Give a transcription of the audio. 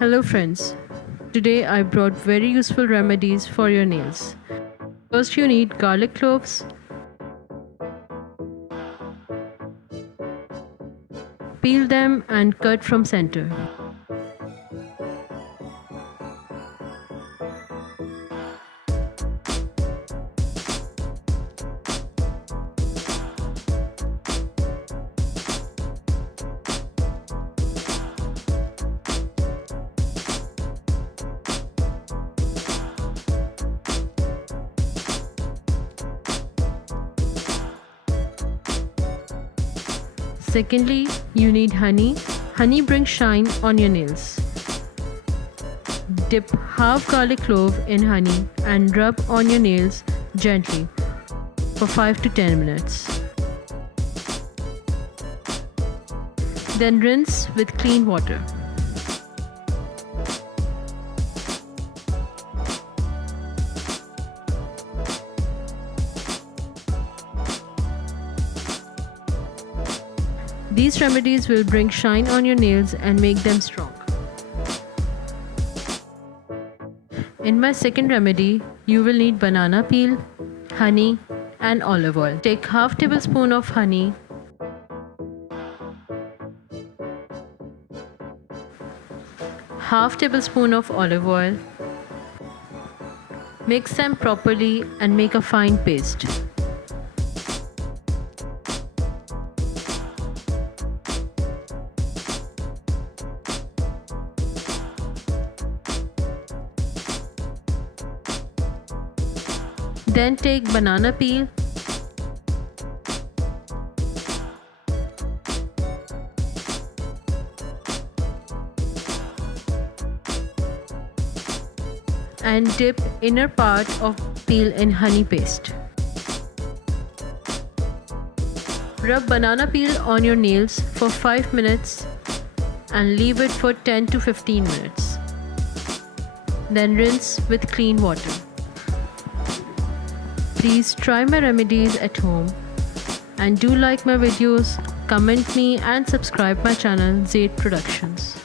Hello friends, today I brought very useful remedies for your nails. First you need garlic cloves, peel them and cut from center. Secondly, you need honey. Honey brings shine on your nails. Dip half garlic clove in honey and rub on your nails gently for 5 to 10 minutes. Then rinse with clean water. These remedies will bring shine on your nails and make them strong. In my second remedy, you will need banana peel, honey and olive oil. Take half tablespoon of honey, half tablespoon of olive oil. Mix them properly and make a fine paste. Then take banana peel, and dip inner part of peel in honey paste. Rub banana peel on your nails for 5 minutes and leave it for 10 to 15 minutes. Then rinse with clean water. Please try my remedies at home and do like my videos, comment me and subscribe my channel Zaid Productions.